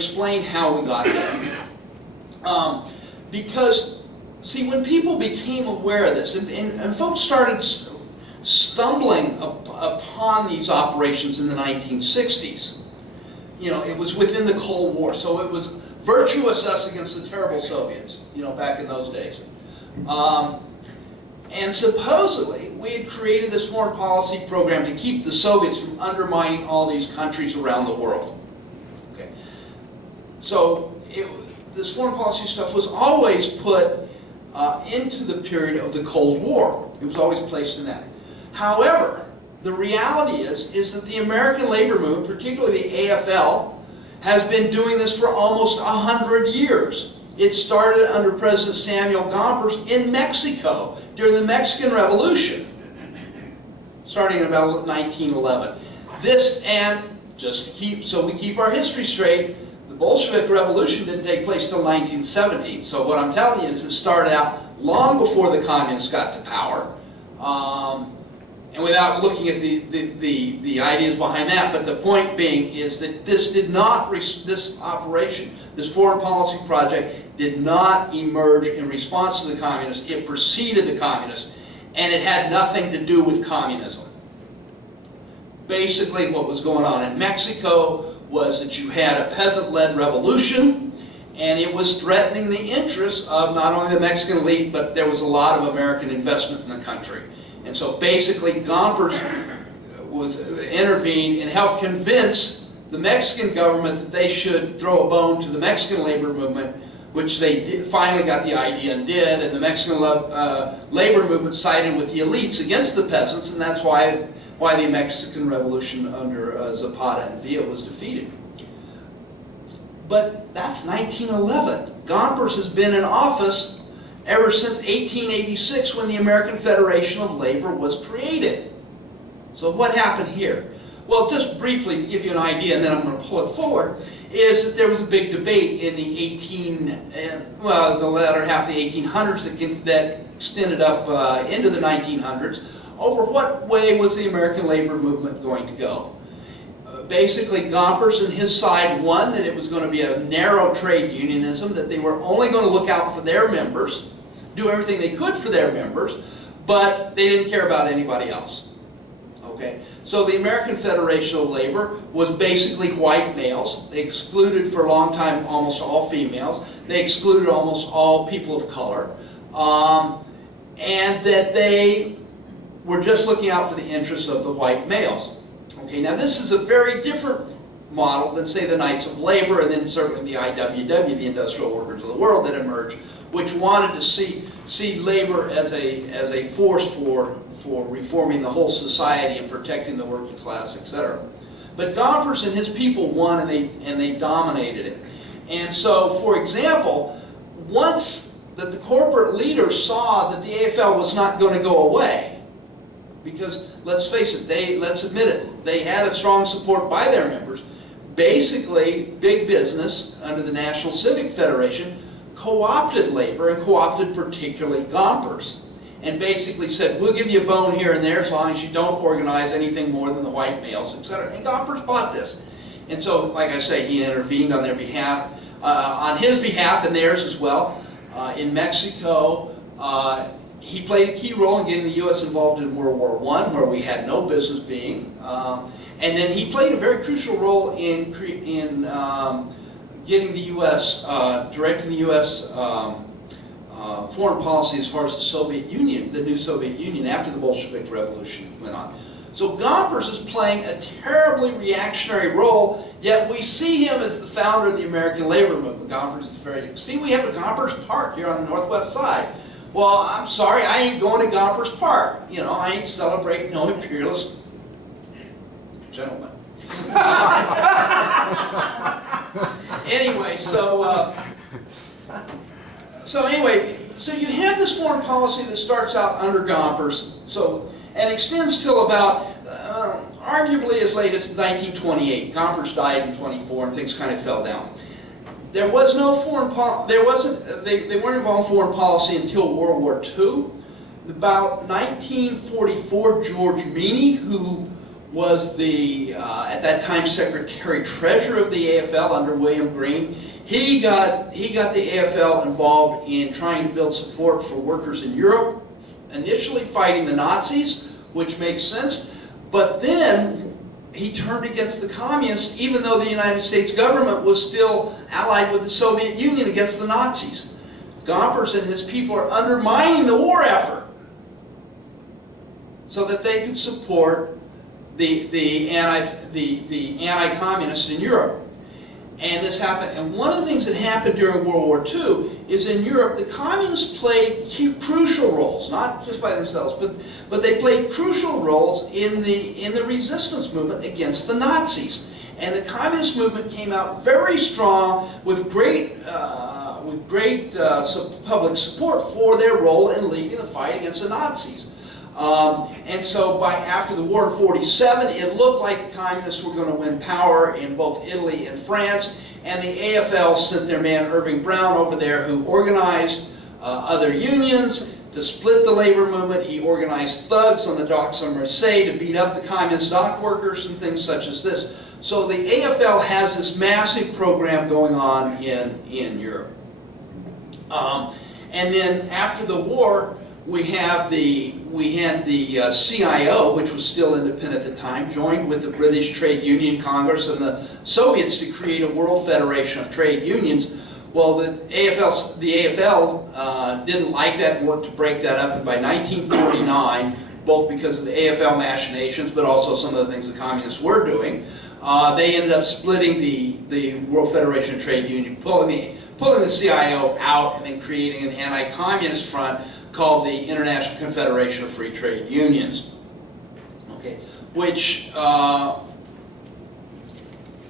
explain how we got there. Because, see, when people became aware of this, and folks started stumbling upon these operations in the 1960s, you know, it was within the Cold War, so it was virtuous us against the terrible Soviets, you know, back in those days. And supposedly, we had created this foreign policy program to keep the Soviets from undermining all these countries around the world. Okay. So, this foreign policy stuff was always put into the period of the Cold War. It was always placed in that. However, the reality is that the American labor movement, particularly the AFL, has been doing this for almost 100 years. It started under President Samuel Gompers in Mexico during the Mexican Revolution, starting in about 1911. This, and just to keep, so we keep our history straight, the Bolshevik Revolution didn't take place till 1917. So what I'm telling you is it started out long before the communists got to power. And without looking at the ideas behind that, but the point being is that this did not, this operation, this foreign policy project did not emerge in response to the communists. It preceded the communists, and it had nothing to do with communism. Basically, what was going on in Mexico was that you had a peasant-led revolution, and it was threatening the interests of not only the Mexican elite, but there was a lot of American investment in the country. And so basically, Gompers intervened and helped convince the Mexican government that they should throw a bone to the Mexican labor movement, which they finally got the idea and did, and the Mexican labor movement sided with the elites against the peasants, and that's why the Mexican Revolution under Zapata and Villa was defeated. But that's 1911. Gompers has been in office ever since 1886, when the American Federation of Labor was created. So what happened here? Well, just briefly to give you an idea, and then I'm going to pull it forward, is that there was a big debate in the the latter half of the 1800s that extended up into the 1900s over what way was the American labor movement going to go. Basically, Gompers and his side won that it was going to be a narrow trade unionism, that they were only going to look out for their members, do everything they could for their members, but they didn't care about anybody else. Okay? So the American Federation of Labor was basically white males. They excluded for a long time almost all females. They excluded almost all people of color. And that they were just looking out for the interests of the white males. Okay, now this is a very different model than, say, the Knights of Labor, and then certainly the IWW, the Industrial Workers of the World, that emerged, which wanted to see labor as a force for reforming the whole society and protecting the working class, etc. But Gompers and his people won, and they dominated it. And so, for example, once that the corporate leaders saw that the AFL was not going to go away, because let's face it, let's admit it, they had a strong support by their members. Basically, big business under the National Civic Federation co-opted labor, and co-opted particularly Gompers, and basically said, we'll give you a bone here and there as long as you don't organize anything more than the white males, etc. And Gompers bought this. And so, like I say, he intervened on their behalf, on his behalf and theirs as well. In Mexico, he played a key role in getting the U.S. involved in World War I, where we had no business being. And then he played a very crucial role in getting the U.S., directing the U.S. Foreign policy as far as the Soviet Union, the new Soviet Union, after the Bolshevik Revolution went on. So Gompers is playing a terribly reactionary role, yet we see him as the founder of the American labor movement. Gompers is very, see, we have a Gompers Park here on the northwest side. Well, I'm sorry, I ain't going to Gompers Park. You know, I ain't celebrating no imperialist gentlemen. Anyway, so you have this foreign policy that starts out under Gompers, and extends till about arguably as late as 1928. Gompers died in 24, and things kind of fell down. There was no foreign policy. They weren't involved in foreign policy until World War II. About 1944, George Meany, who was the, at that time, Secretary-Treasurer of the AFL under William Green. He got the AFL involved in trying to build support for workers in Europe, initially fighting the Nazis, which makes sense, but then he turned against the communists, even though the United States government was still allied with the Soviet Union against the Nazis. Gompers and his people are undermining the war effort so that they could support the anti-communists in Europe. And this happened, and one of the things that happened during World War II is in Europe, the communists played crucial roles, not just by themselves, but they played crucial roles in the resistance movement against the Nazis. And the communist movement came out very strong with great public support for their role in leading the fight against the Nazis. And so after the war in '47, it looked like the communists were going to win power in both Italy and France, and the AFL sent their man Irving Brown over there, who organized other unions to split the labor movement. He organized thugs on the docks of Marseille to beat up the communist dock workers and things such as this. So the AFL has this massive program going on in Europe. And then after the war, we had the CIO, which was still independent at the time, joined with the British Trade Union Congress and the Soviets to create a World Federation of Trade Unions. Well, the AFL didn't like that and worked to break that up. And by 1949, both because of the AFL machinations, but also some of the things the communists were doing, they ended up splitting the World Federation of Trade Union, pulling the CIO out, and then creating an anti-communist front called the International Confederation of Free Trade Unions, okay, which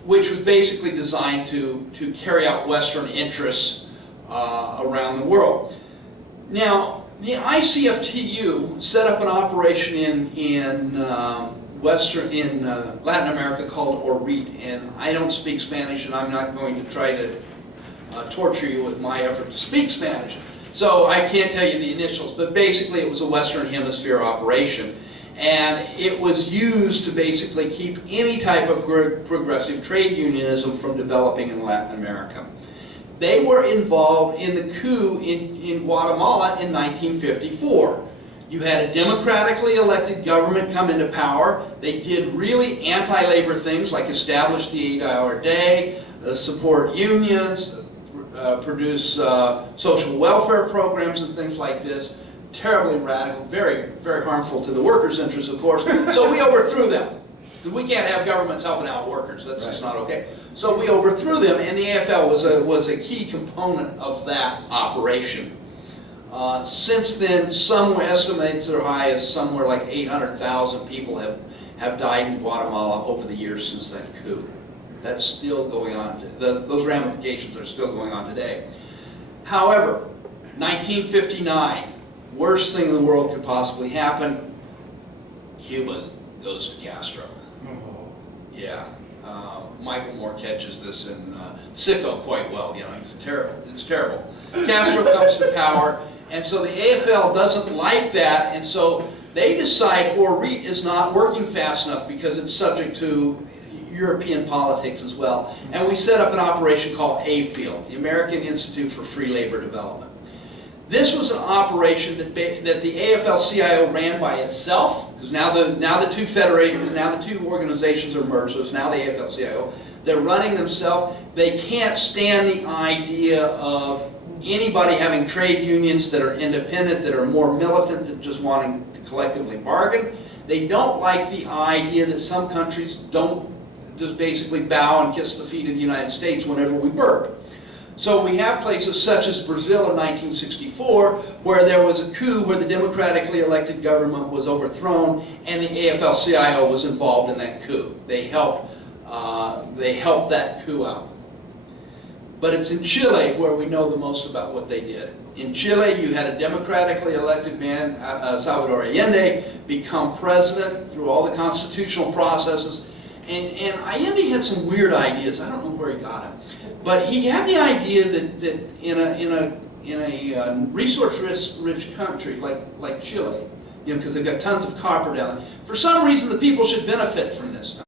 was basically designed to carry out Western interests around the world. Now, the ICFTU set up an operation in Latin America called ORRIT, and I don't speak Spanish, and I'm not going to try to torture you with my effort to speak Spanish. So I can't tell you the initials, but basically it was a Western Hemisphere operation. And it was used to basically keep any type of progressive trade unionism from developing in Latin America. They were involved in the coup in Guatemala in 1954. You had a democratically elected government come into power. They did really anti-labor things like establish the 8-hour day, support unions, produce social welfare programs and things like this. Terribly radical, very, very harmful to the workers' interests, of course. So we overthrew them. Because we can't have governments helping out workers. That's just not okay. So we overthrew them, and the AFL was a key component of that operation. Since then, some estimates are high as somewhere like 800,000 people have died in Guatemala over the years since that coup. That's still going on. Those ramifications are still going on today. However, 1959, worst thing in the world could possibly happen. Cuba goes to Castro. Yeah. Michael Moore catches this in Sicko quite well. You know, it's terrible. It's terrible. Castro comes to power, and so the AFL doesn't like that, and so they decide ORRIT is not working fast enough because it's subject to European politics as well. And we set up an operation called AFL, the American Institute for Free Labor Development. This was an operation that the AFL-CIO ran by itself, because now the two organizations are merged, so it's now the AFL-CIO. They're running themselves. They can't stand the idea of anybody having trade unions that are independent, that are more militant than just wanting to collectively bargain. They don't like the idea that some countries don't just basically bow and kiss the feet of the United States whenever we burp. So we have places such as Brazil in 1964, where there was a coup where the democratically elected government was overthrown, and the AFL-CIO was involved in that coup. They helped that coup out. But it's in Chile where we know the most about what they did. In Chile, you had a democratically elected man, Salvador Allende, become president through all the constitutional processes. And Allende had some weird ideas. I don't know where he got them. But he had the idea that in a resource-rich country like Chile, because they've got tons of copper down there. For some reason, the people should benefit from this.